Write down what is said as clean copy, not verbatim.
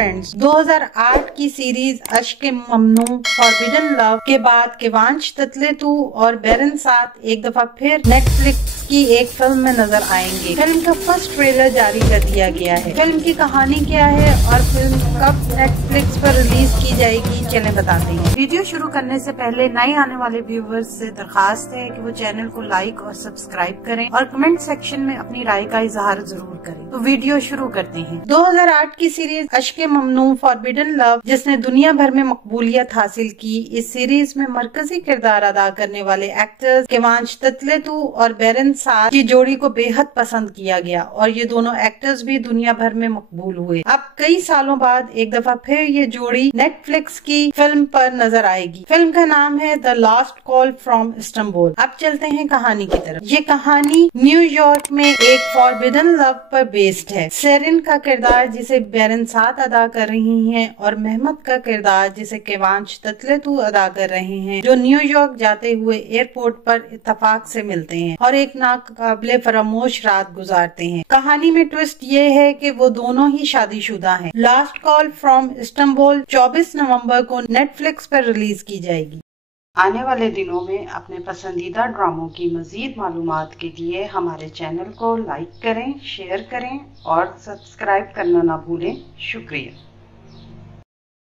Friends, 2008 की series अश्क ममनू forbidden love के बाद किवांश ततलेतू और बैरन साथ एक दफा फिर नेटफ्लिक्स की एक फिल्म में नजर आएंगे। फिल्म का फर्स्ट ट्रेलर जारी कर दिया गया है। फिल्म की कहानी क्या है और फिल्म कब नेटफ्लिक्स पर रिलीज की जाएगी, चलें बताते हैं। वीडियो शुरू करने से पहले नए आने वाले व्यूवर्स से दरखास्त है कि वो चैनल को लाइक और सब्सक्राइब करें और कमेंट सेक्शन में अपनी राय का इजहार जरूर करें। तो वीडियो शुरू करते हैं। 2008 की सीरीज अश्क ममनू फॉरबिडन लव, जिसने दुनिया भर में मकबूलियत हासिल की, इस सीरीज में मरकजी किरदार अदा करने वाले एक्टर्स किवांश ततलेतू और बैरन साथ की जोड़ी को बेहद पसंद किया गया और ये दोनों एक्टर्स भी दुनिया भर में मकबूल हुए। अब कई सालों बाद एक दफा फिर ये जोड़ी नेटफ्लिक्स की फिल्म पर नजर आएगी। फिल्म का नाम है the last call from Istanbul. अब चलते हैं कहानी की तरफ। ये कहानी न्यूयॉर्क में एक फॉरबिडन लव पर बेस्ड है। सेरिन का किरदार जिसे बैरन साथ अदा कर रही हैं और मेहमत का किरदार जिसे किवांश ततलेतू अदा कर रहे हैं, जो न्यूयॉर्क जाते हुए एयरपोर्ट पर इत्तेफाक से मिलते हैं और एक नाकाबिले फरामोश रात गुजारते हैं। कहानी में ट्विस्ट ये है कि वो दोनों ही शादीशुदा हैं। लास्ट कॉल फ्रॉम इस्तांबुल 24 नवंबर को नेटफ्लिक्स पर रिलीज की जाएगी। आने वाले दिनों में अपने पसंदीदा ड्रामों की मजीद मालूमात के लिए हमारे चैनल को लाइक करें, शेयर करें और सब्सक्राइब करना ना भूलें। शुक्रिया।